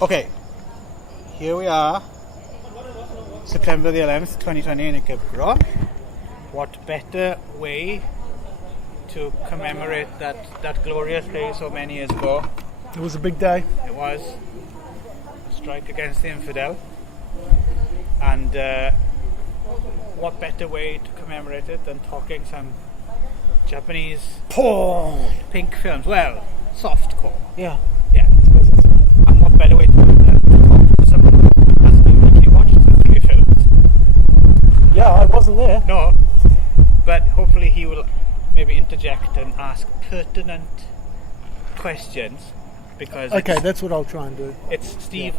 Okay, here we are, September the 11th, 2020 in Ikebeukuro. What better way to commemorate that glorious day so many years ago? It was a big day. It was a strike against the infidel. And what better way to commemorate it than talking some Japanese pink films? Well, softcore. Yeah. Yeah. And what better way to talk to someone who hasn't even actually watched the three films? Yeah, I wasn't there. No. But hopefully he will maybe interject and ask pertinent questions, because Okay, that's what I'll try and do. it's Steve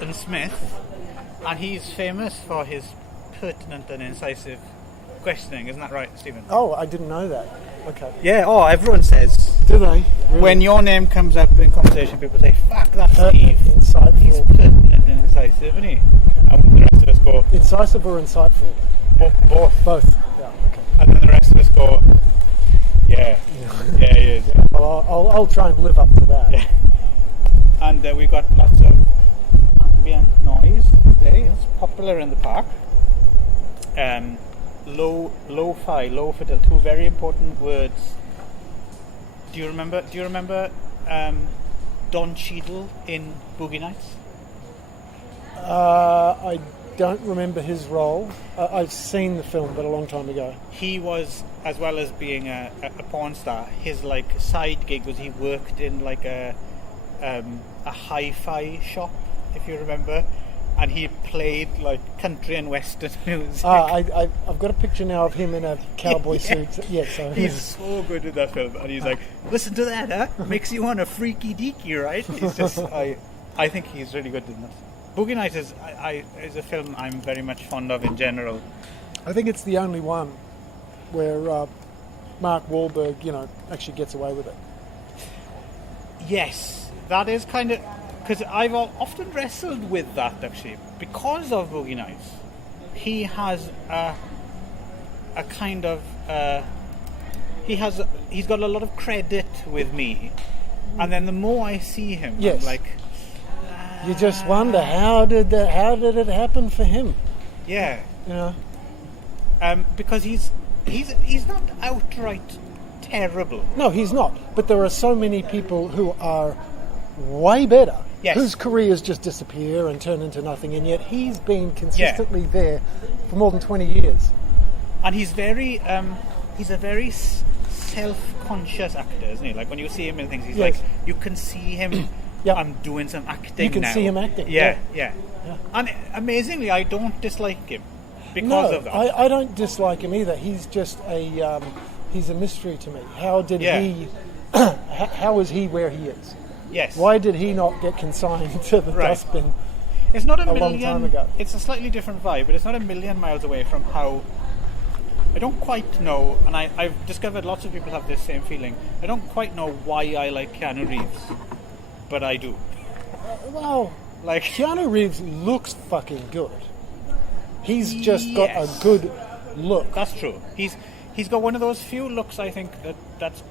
Nsmith, and he's famous for his pertinent and incisive questioning. Isn't that right, Stephen? Oh, I didn't know that. Okay. Yeah. Oh, everyone says Do they? Really? when your name comes up in conversation, people say, "Fuck, that's Steve. He's Insightful. pertinent and incisive, isn't he?" And the rest of us go, Incisive or insightful? Both. Both. Yeah, okay. And then the rest of us go, yeah, he is. Well, I'll try and live up to that. Yeah. And we've got lots of ambient noise today. It's popular in the park. Lo-fi, low fidelity, two very important words. Do you remember Don Cheadle in Boogie Nights? I don't remember his role. I've seen the film, but a long time ago. He was, as well as being a porn star, his like side gig was he worked in like a hi-fi shop, if you remember, and he played like country and western music. I've got a picture now of him in a cowboy suit. Yeah, so He's so good in that film, and he's like, listen to that, huh? Makes you want a freaky deaky, right? He's just, I think he's really good in that. Boogie Nights is a film I'm very much fond of in general. I think it's the only one where Mark Wahlberg, actually gets away with it. Yes, that is kind of, because I've often wrestled with that actually, because of Boogie Nights. He has a kind of he's got a lot of credit with me, and then the more I see him, Yes. I'm like, You just wonder how did it happen for him? yeah, because he's not outright terrible. No, he's not. But there are so many people who are way better, Yes. whose careers just disappear and turn into nothing, and yet he's been consistently there for more than 20 years. And he's very he's a very self-conscious actor, isn't he? Like when you see him in things, he's Yes. like, you can see him. Yep. I'm doing some acting. You can now. see him acting, Yeah. yeah. And amazingly, I don't dislike him because No, of that. I don't dislike him either. He's just he's a mystery to me. How did Yeah. he? How is he where he is? Yes. Why did he not get consigned to the Right. dustbin? It's not a long million. time ago? It's a slightly different vibe, but it's not a million miles away from how. I don't quite know, and I've discovered lots of people have this same feeling. I don't quite know why I like Keanu Reeves, but I do. Well, Like, Keanu Reeves looks fucking good. He's just got a Yes. good look. that's true. He's got one of those few looks, I think, that's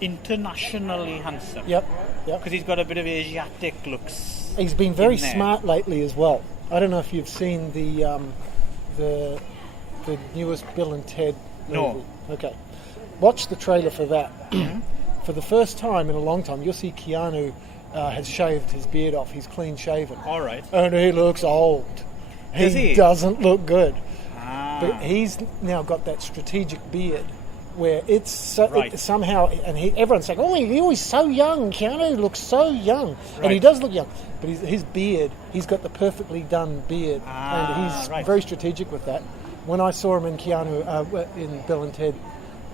internationally handsome. Yep. Because he's got a bit of Asiatic looks. He's been very in there. smart lately as well. I don't know if you've seen the newest Bill and Ted movie. No. Okay. Watch the trailer for that. For the first time in a long time, you'll see Keanu has shaved his beard off. He's clean shaven. All right. And he looks old. Does he? Doesn't look good. Ah. But he's now got that strategic beard where it's so, Right. somehow, and everyone's saying, "Oh, he's so young. Keanu looks so young," and he Right. does look young. But his beard, he's got the perfectly done beard, and he's right. very strategic with that. When I saw him in Keanu in Bill and Ted,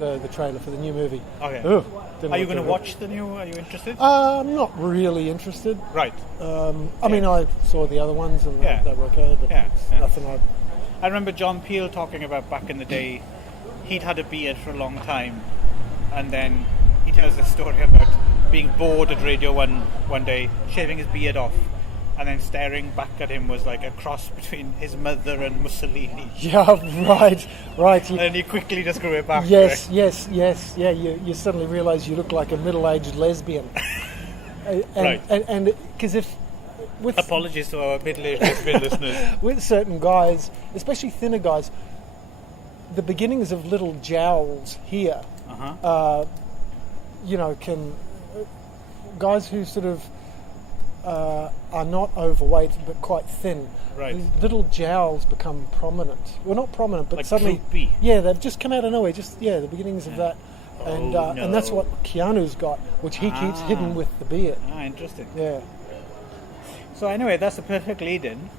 the trailer for the new movie. Okay. Ugh, didn't Are you look going to too watch the new? Are you interested? good. I'm not really interested. Right. I mean, I saw the other ones and Yeah. they were okay, but Yeah, it's yeah. nothing I remember John Peel talking about back in the day, he'd had a beard for a long time, and then he tells this story about being bored at Radio 1 one day, shaving his beard off, and then staring back at him was like a cross between his mother and Mussolini. Yeah, right. And then he quickly just grew it back. Yes. Yeah, you suddenly realise you look like a middle-aged lesbian. Right. And because if with Apologies to our middle-aged lesbian listeners. with certain guys, especially thinner guys, the beginnings of little jowls here, can guys who sort of are not overweight but quite thin. Right. These little jowls become prominent. Well, not prominent, but Like suddenly, droopy. yeah, they've just come out of nowhere. Just the beginnings of that, and no. and that's what Keanu's got, which he keeps hidden with the beard. Interesting. Yeah. So anyway, that's a perfect lead-in.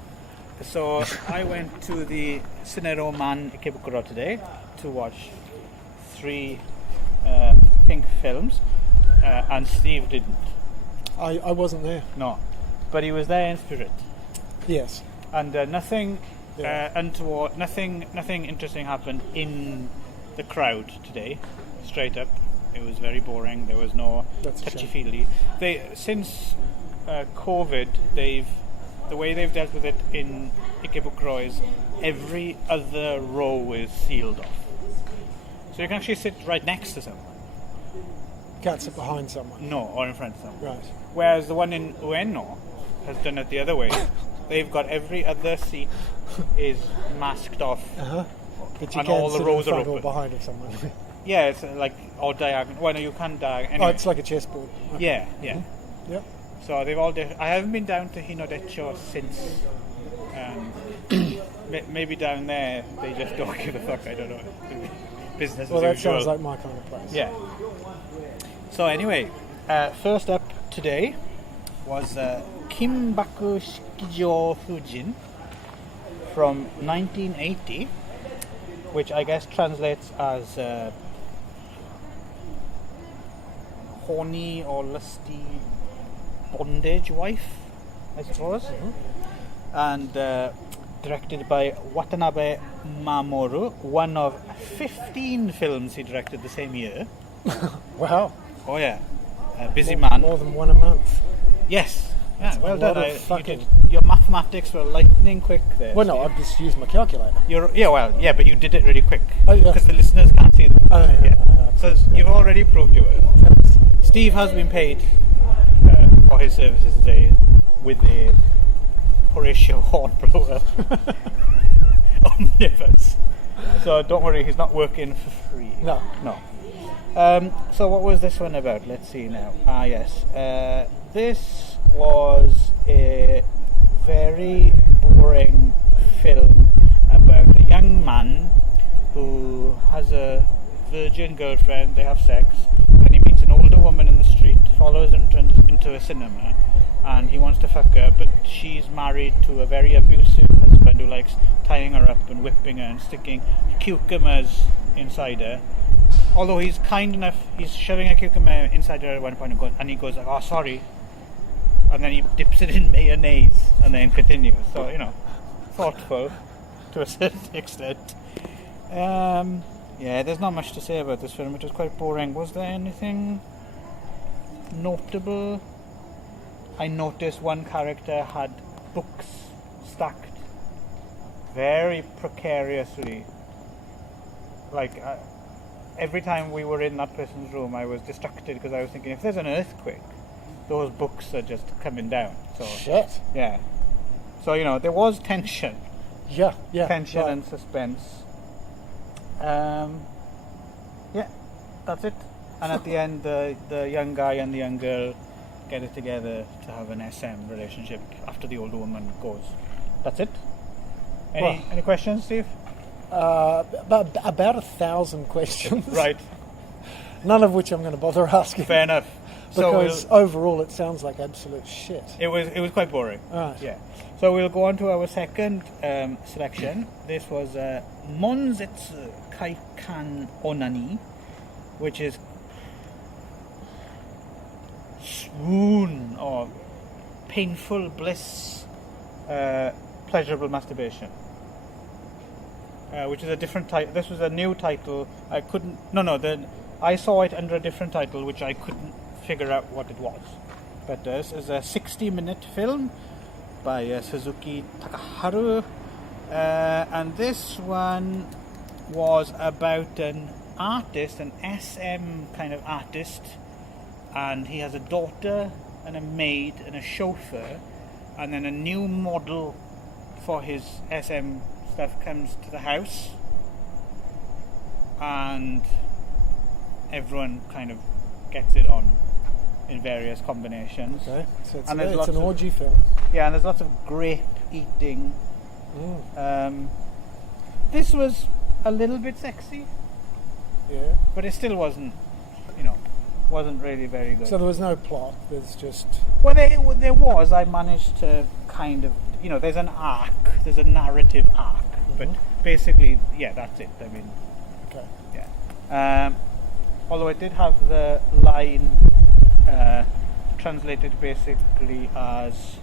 So I went to the CineRoman Ikebeukuro today to watch 3 pink films, and Steve didn't. I wasn't there. No, but he was there in spirit. Yes. And nothing untoward, nothing interesting happened in the crowd today. Straight up, it was very boring. There was no touchy-feely. Since COVID, the way they've dealt with it in Ikebeukuro is every other row is sealed off, so you can actually sit right next to someone. Can't sit behind someone. No, or in front of someone. Right. Whereas the one in Ueno has done it the other way. They've got every other seat is masked off, But you and can't all the sit rows in are front or open. behind of someone. Yeah, it's like or diagonal. Well, no, you can diagonal. Oh, Anyway. it's like a chessboard. Okay. Yeah. Yep. So they've all. I haven't been down to Hinodecho since. Maybe down there they just don't give a fuck. I don't know. Business Well, as that usual. sounds like my kind of place. Yeah. So anyway, first up today was Kimbaku Shikijo Fujin from 1980, which I guess translates as horny or lusty bondage wife, I suppose. And directed by Watanabe Mamoru, one of 15 films he directed the same year. Wow. Oh yeah, busy man. More than one a month. Yes. Yeah, well a lot done. of fucking- Your mathematics were lightning quick there. Well, no, Steve. I've just used my calculator. But you did it really quick. Oh, yeah. Because the listeners can't see them. Oh, yeah. So you've already proved your worth. Steve has been paid for his services today with a Horatio Hornblower omnibus. So don't worry, he's not working for free. No. So what was this one about? Let's see now. Yes. This was a very boring film about a young man who has a virgin girlfriend. They have sex, and he meets an older woman in the street, follows him into a cinema, and he wants to fuck her, but she's married to a very abusive husband who likes tying her up and whipping her and sticking cucumbers inside her. Although he's kind enough, he's shoving a cucumber inside her at one point and he goes like, "Oh, sorry," and then he dips it in mayonnaise and then continues. So, thoughtful to a certain extent. There's not much to say about this film. It was quite boring. Was there anything notable? I noticed one character had books stacked very precariously. Like, every time we were in that person's room, I was distracted because I was thinking, if there's an earthquake, those books are just coming down. So Shit. yeah. So there was tension. Yeah. Tension right. and suspense. That's it. And at the end, the young guy and the young girl get it together to have an SM relationship after the older woman goes. That's it. Any questions, Steve? About 1,000 questions. Right. None of which I'm going to bother asking. Fair enough. Because overall it sounds like absolute shit. It was quite boring. Right. Yeah. So we'll go on to our second selection. This was Monzetsu Kaikan Onani, which is swoon or painful bliss, pleasurable masturbation. Which is a different title. This was a new title. I saw it under a different title, which I couldn't figure out what it was. But this is a 60-minute film by Suzuki Takaharu, and this one was about an artist, an SM kind of artist, and he has a daughter and a maid and a chauffeur, and then a new model for his SM stuff comes to the house, and everyone kind of gets it on in various combinations. Okay, so it's, And there's it's lots an of- orgy film. Yeah, and there's lots of grape eating. This was a little bit sexy, Yeah. but it still wasn't, wasn't really very good. So there was no plot. There's just Well, there was. I managed to kind of, there's an arc, there's a narrative arc, but basically, yeah, that's it. I mean, okay. yeah. Although it did have the line translated basically as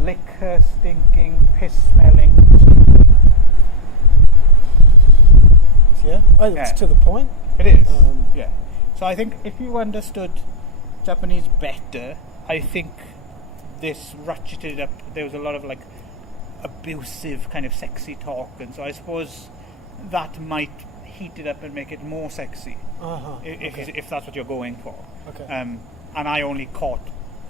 liquor stinking, piss smelling. Yeah. Oh, it's Yeah. to the point. It is. Um, Yeah. So I think if you understood Japanese better, I think this ratcheted up. There was a lot of like abusive kind of sexy talk, and so I suppose that might heat it up and make it more sexy if that's what you're going for. Okay. And I only caught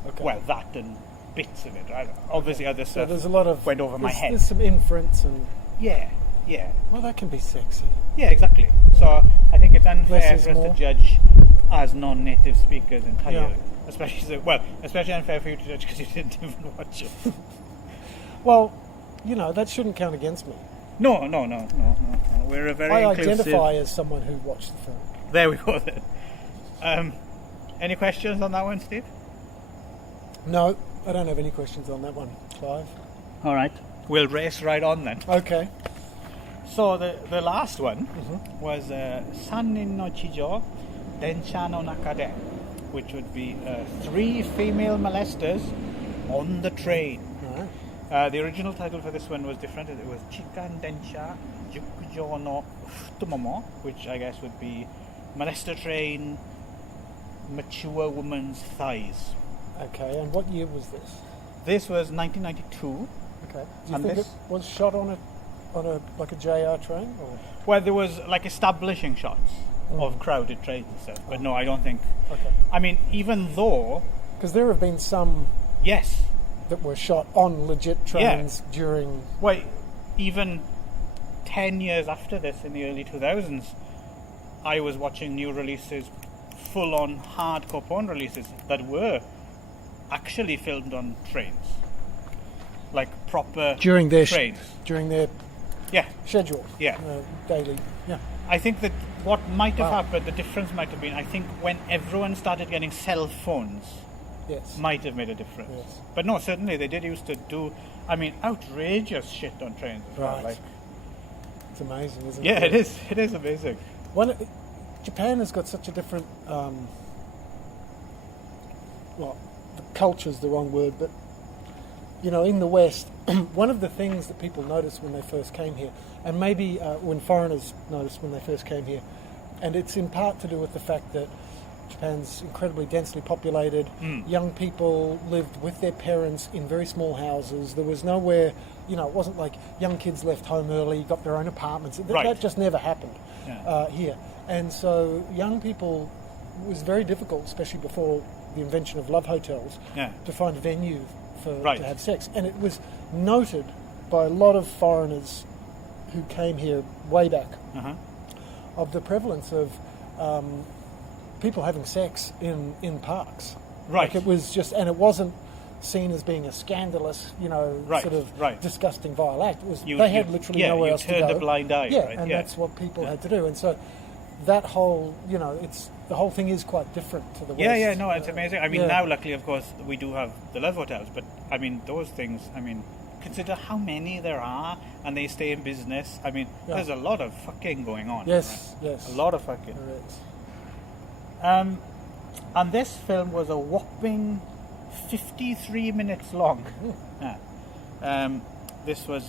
Okay. that and bits of it. Right? Obviously, other So stuff there's a lot of went over my head. There's some inference and Yeah. well, that can be sexy. Yeah, exactly. So I think it's unfair Less is for us more. to judge as non-native speakers entirely. Yeah. Especially unfair for you to judge because you didn't even watch it. Well, that shouldn't count against me. No. We're a very I inclusive. identify as someone who watched the film. There we go then. Any questions on that one, Steve? No, I don't have any questions on that one, Clive. All right. We'll race right on then. Okay. So the last one was Sannin no Chijo Densha no Nakade, which would be 3 female molesters on the train. Right. The original title for this one was different. It was Chikan Densha Jukujo no Futomomo, which I guess would be molester train, mature woman's thighs. Okay, and what year was this? This was 1992. Okay. Do you And think this- it was shot on a like a JR train? Or? Well, there was like establishing shots of crowded trains and stuff, but no, I don't think. Okay. I mean, even though, Because there have been some yes, that were shot on legit trains during. well, even 10 years after this, in the early 2000s, I was watching new releases, full-on hardcore porn releases that were actually filmed on trains, like proper During their trains. during their Yeah, schedule. Yeah. Daily. Yeah. I think that what might have Wow. happened, the difference might have been, I think when everyone started getting cell phones, Yes. might have made a difference. Yes. But no, certainly they did used to do, outrageous shit on trains as well. Right. Like, It's amazing, isn't yeah, it? it is amazing. Japan has got such a different. Culture's the wrong word, but in the West, one of the things that people notice when they first came here, and maybe when foreigners noticed when they first came here, and it's in part to do with the fact that Japan's incredibly densely populated. Young people lived with their parents in very small houses. There was nowhere, it wasn't like young kids left home early, got their own apartments. Right. That just never happened Yeah. here. And so young people, it was very difficult, especially before the invention of love hotels, Yeah. to find a venue Right. to have sex. And it was noted by a lot of foreigners who came here way back Uh-huh. of the prevalence of people having sex in parks. Right. Like it was just, and it wasn't seen as being a scandalous, Right, sort of right. disgusting, vile act. It was You- they had you- literally yeah, nowhere you else to turned go. a blind eye, Yeah, right, and yeah. that's what people had to do. And so that whole, it's the whole thing is quite different to the West. Yeah, no, it's amazing. I mean, yeah. now, luckily, of course, we do have the love hotels, but, those things, consider how many there are, and they stay in business. Yeah. There's a lot of fucking going on. Yes, right? yes. A lot of fucking. There is. And this film was a whopping 53 minutes long. Yeah. This was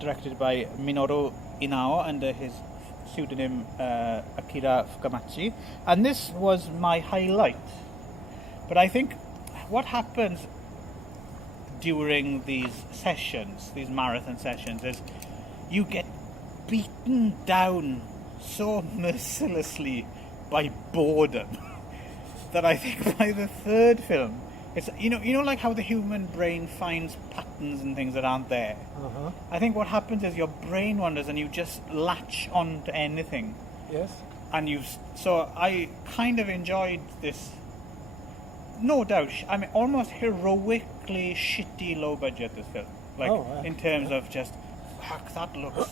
directed by Minoru Inao under his pseudonym Akira Fukamachi, and this was my highlight. But I think what happens during these sessions, these marathon sessions, is you get beaten down so mercilessly by boredom that I think by the third film It's like how the human brain finds patterns and things that aren't there. Uh-huh. I think what happens is your brain wanders and you just latch on to anything. Yes. And so I kind of enjoyed this. No doubt, I mean, almost heroically shitty low budget, this film. Like, in terms of just, fuck, that looks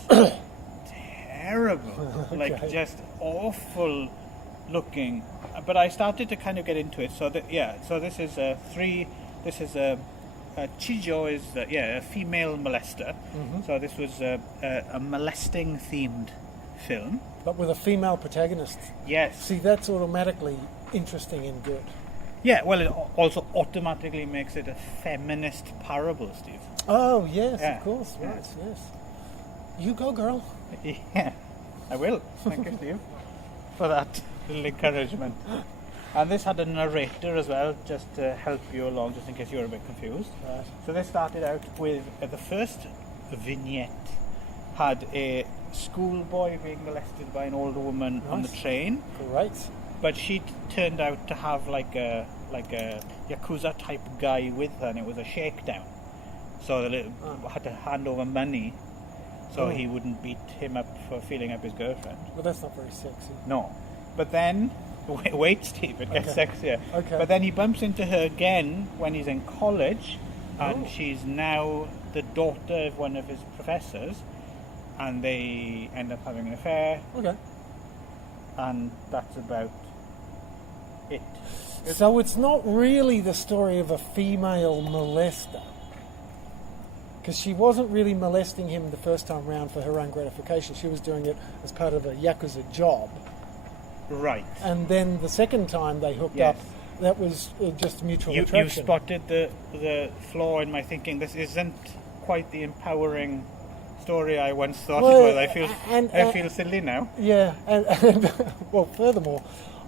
terrible. Okay. Like, just awful looking. But I started to kind of get into it. So, so this is Chijo is, a female molester. Mm-hmm. So this was a molesting themed film. But with a female protagonist. Yes. See, that's automatically interesting and good. Yeah, well, it also automatically makes it a feminist parable, Steve. Oh, yes, Yeah. of course. Right, yes. You go, girl. Yeah, I will. Thank you, Steve, for that little encouragement. And this had a narrator as well, just to help you along, just in case you were a bit confused. Right. So this started out with the first vignette had a schoolboy being molested by an older woman on the train. Great. But she turned out to have like a Yakuza type guy with her, and it was a shakedown. So they had to hand over money so he wouldn't beat him up for feeling up his girlfriend. Well, that's not very sexy. No. But then, wait Steve, it gets sexier. Okay. But then he bumps into her again when he's in college, and she's now the daughter of one of his professors, and they end up having an affair, Okay. and that's about it. So it's not really the story of a female molester. Because she wasn't really molesting him the first time round for her own gratification. She was doing it as part of a Yakuza job. Right. And then the second time they hooked Yes. up, that was just mutual You attraction. spotted the flaw in my thinking. This isn't quite the empowering story I once thought Well, it was. I feel silly now. Yeah, and well, furthermore,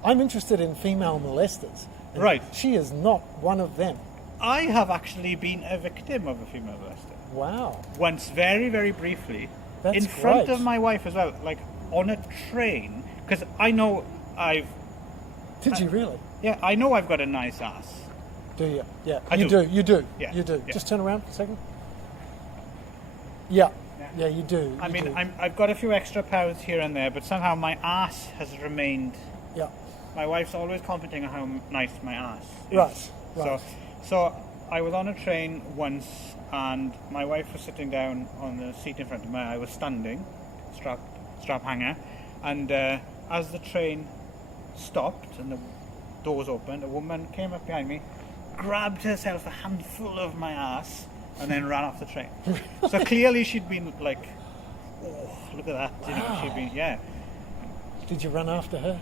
I'm interested in female molesters. And Right. She is not one of them. I have actually been a victim of a female molester. Wow. Once, very, very briefly, That's in front great. of my wife as well, like on a train, because I know Did you really? I know I've got a nice ass. Do you? Yeah. I You do. You do. Yeah, You do. yeah. Just turn around for a second. Yeah. Yeah, you do. I You mean, do. I've got a few extra pounds here and there, but somehow my ass has remained. Yeah. My wife's always commenting on how nice my ass is. Right. So I was on a train once, and my wife was sitting down on the seat in front of me. I was standing, strap hanger, and as the train stopped and the doors opened, a woman came up behind me, grabbed herself a handful of my ass, and then ran off the train. So clearly she'd been like, oh, look at that. You know, she'd been, yeah. Did you run after her?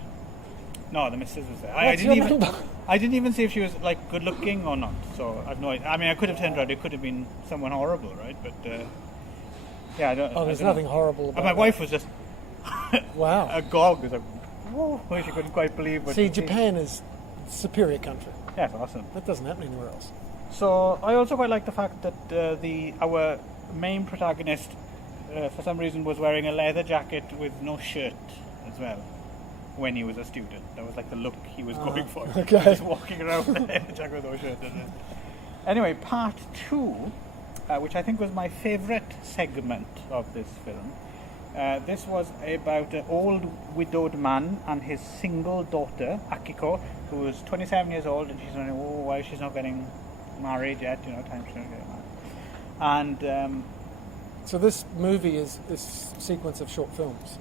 No, the missus was there. What's your number? I didn't even see if she was like good looking or not. So I've no idea. I mean, I could have turned around. It could have been someone horrible, right? But yeah, I don't. Oh, there's I don't nothing know. horrible about And my that. wife was just Wow. agog. It was like, whoa, she couldn't quite believe what. See, Japan is a superior country. Yeah, it's awesome. That doesn't happen anywhere else. So I also quite like the fact that our main protagonist, for some reason, was wearing a leather jacket with no shirt as well when he was a student. That was like the look he was going for. okay. Just walking around with a leather jacket with no shirt. Anyway, part 2, which I think was my favourite segment of this film. This was about an old widowed man and his single daughter, Akiko, who was 27 years old, and she's wondering, why she's not getting married yet, time to get married. And So this movie is a sequence of short films.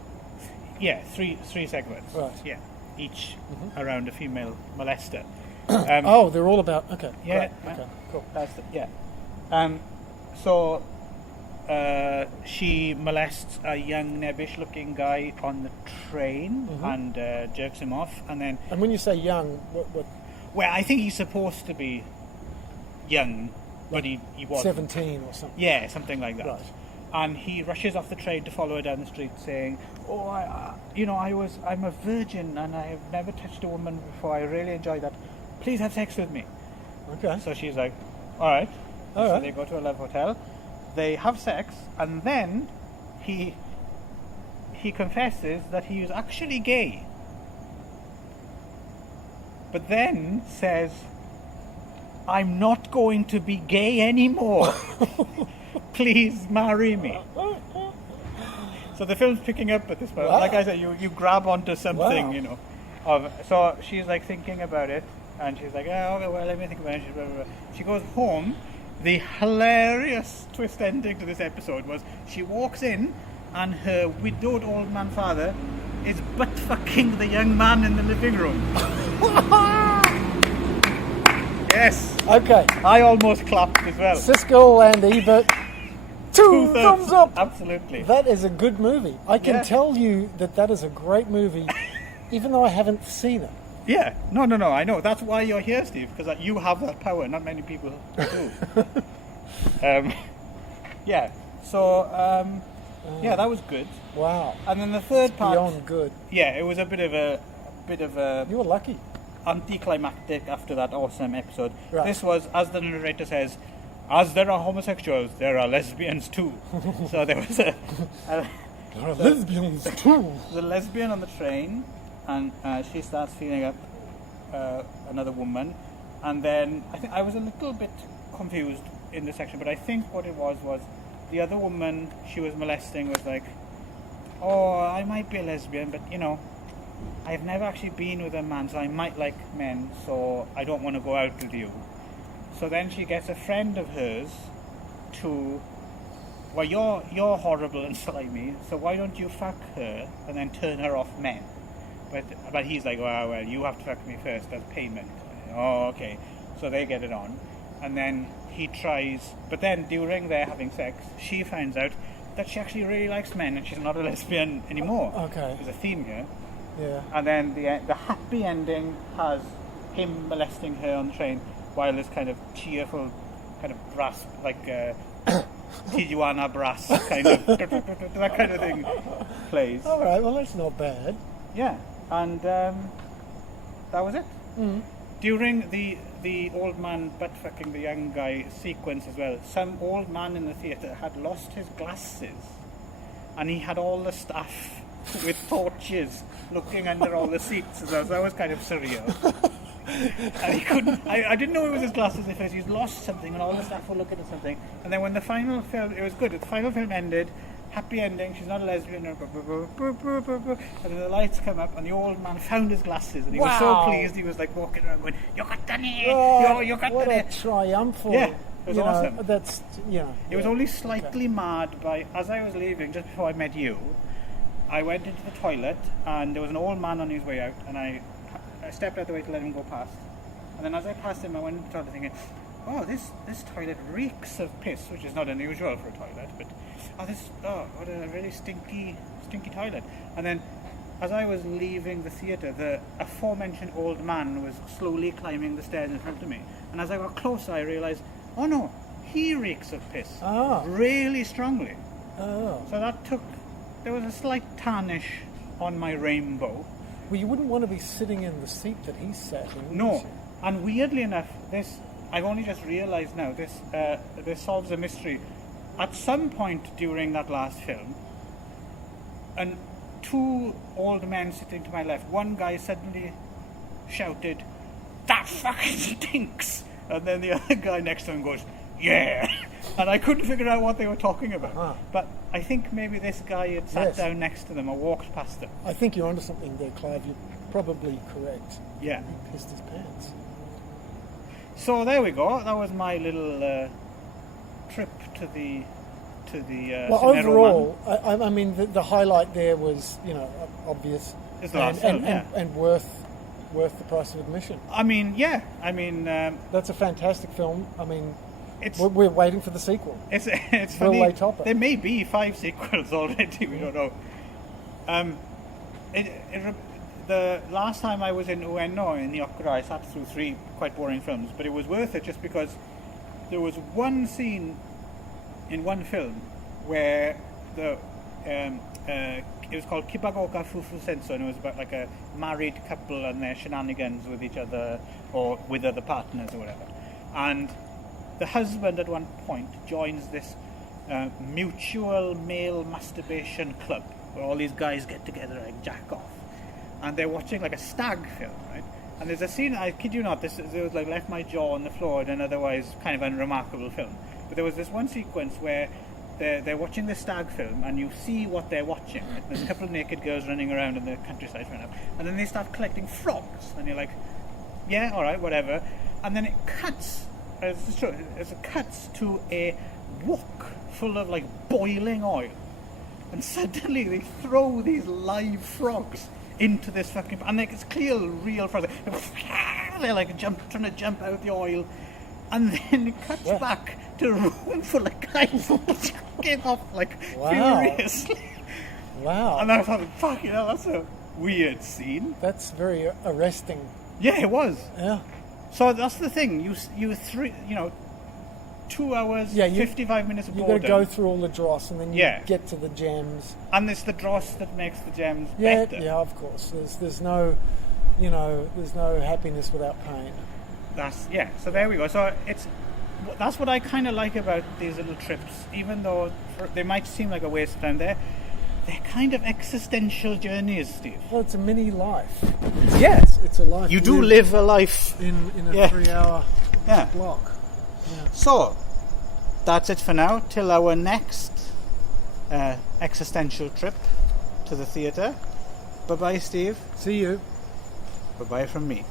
yeah, three segments. Right. Yeah, each around a female molester. Oh, they're all about... Okay. Yeah. Great. Okay, cool. That's so she molests a young, nebbish-looking guy on the train and jerks him off, and then. And when you say young, what Well, I think he's supposed to be young, but he wasn't. 17 or something? Yeah, something like that. Right. And he rushes off the train to follow her down the street, saying, "Oh, I'm a virgin and I have never touched a woman before. I really enjoy that. Please have sex with me." Okay. So she's like, "All right." All So right. they go to a love hotel. They have sex, and then he confesses that he is actually gay. But then says, I'm not going to be gay anymore. Please marry me. So the film's picking up at this point. Wow. Like I said, you grab onto something, Wow. you know. So she's like thinking about it, and she's like, oh, okay, well, let me think about it. Blah, blah, blah. She goes home. The hilarious twist ending to this episode was she walks in, and her widowed old man father is butt fucking the young man in the living room. Yes. Okay. I almost clapped as well. Siskel and Ebert. Two thumbs up. Absolutely. That is a good movie. I can Yeah. tell you that is a great movie, even though I haven't seen it. Yeah. No, I know. That's why you're here, Steve, because you have that power. Not many people do. Yeah. So, yeah, that was good. Wow. And then the third part. Beyond good. Yeah, it was a bit of a You were lucky. anticlimactic after that awesome episode. Right. This was, as the narrator says, as there are homosexuals, there are lesbians too. So there was There are lesbians too. the lesbian on the train, and she starts feeling up another woman, and then I think I was a little bit confused in this section, but I think what it was the other woman she was molesting was like, oh, I might be a lesbian, but you know, I've never actually been with a man, so I might like men, so I don't want to go out with you. So then she gets a friend of hers to, well, you're horrible and slimy, so why don't you fuck her and then turn her off men? But he's like, well, you have to fuck me first as payment. Oh, okay. So they get it on, and then he tries, but then during their having sex, she finds out that she actually really likes men and she's not a lesbian anymore. Okay. There's a theme here. Yeah. And then the happy ending has him molesting her on the train, while this kind of cheerful, kind of brass, like Tijuana brass kind of that kind of thing plays. All right. Well, that's not bad. Yeah, and that was it. Mm. During the old man butt fucking the young guy sequence as well, some old man in the theatre had lost his glasses, and he had all the staff with torches looking under all the seats as well. So that was kind of surreal. And he couldn't. I didn't know it was his glasses at first. He's lost something, and all the staff were looking at something. And then when the final film, it was good. The final film ended, happy ending. She's not a lesbian. And then the lights come up, and the old man found his glasses, and he was so Wow. pleased. He was like walking around going, "You got done it! Oh, You got what done a it!" triumphal. Yeah, it was you know, awesome. That's It was only slightly marred by, as I was leaving, just before I met you, I went into the toilet, and there was an old man on his way out, and I stepped out the way to let him go past. And then as I passed him, I went into the toilet thinking, oh, this toilet reeks of piss, which is not unusual for a toilet, but what a really stinky toilet. And then as I was leaving the theatre, the aforementioned old man was slowly climbing the stairs in front of me. And as I got closer, I realised, oh no, he reeks of piss. Ah. Really strongly. Oh. So there was a slight tarnish on my rainbow. Well, you wouldn't want to be sitting in the seat that he sat in. would No. you? And weirdly enough, I've only just realised now, this solves a mystery. At some point during that last film, and two old men sitting to my left, one guy suddenly shouted, "That fucking stinks!" And then the other guy next to him goes, "Yeah!" And I couldn't figure out what they were talking about. Uh-huh. But I think maybe this guy had sat Yes. down next to them or walked past them. I think you're onto something there, Clive. You're probably correct. Yeah. He pissed his pants. So there we go. That was my little trip to the Well, CineRoman. overall, I mean, the highlight there was, obvious It's the last film, yeah. and worth the price of admission. I mean, yeah. I mean, That's a fantastic film. I mean, it's we're waiting for the sequel. it's Will funny. they top it? There may be 5 sequels already. We don't know. The last time I was in Ueno in the Okura, I sat through 3 quite boring films, but it was worth it just because there was one scene in one film where it was called Kibagoka Fufu Senso, and it was about like a married couple and their shenanigans with each other or with other partners or whatever. And the husband at one point joins this mutual male masturbation club where all these guys get together and jack off. And they're watching like a stag film, right? And there's a scene, I kid you not, it was like left my jaw on the floor in an otherwise kind of unremarkable film. But there was this one sequence where they're watching the stag film, and you see what they're watching. There's a couple of naked girls running around in the countryside right now, and then they start collecting frogs, and you're like, yeah, all right, whatever. And then it cuts. It's true. It cuts to a wok full of like boiling oil, and suddenly they throw these live frogs into this fucking, and like it's clear real frogs. They're like trying to jump out the oil, and then it cuts back to a room full of guys getting off like furiously. Wow. And I thought, fuck, that's a weird scene. That's very arresting. Yeah, it was. Yeah. So that's the thing. You 2 hours, 55 minutes of boredom. You've got to go through all the dross, and then you get to the gems. And it's the dross that makes the gems better. Yeah, of course. There's no, there's no happiness without pain. So there we go. So that's what I kind of like about these little trips, even though they might seem like a waste of time. They're kind of existential journeys, Steve. Well, it's a mini life. Yes, it's a life. You do live a life in a 3-hour block. Yeah. So that's it for now. Till our next existential trip to the theatre. Bye bye, Steve. See you. Bye bye from me.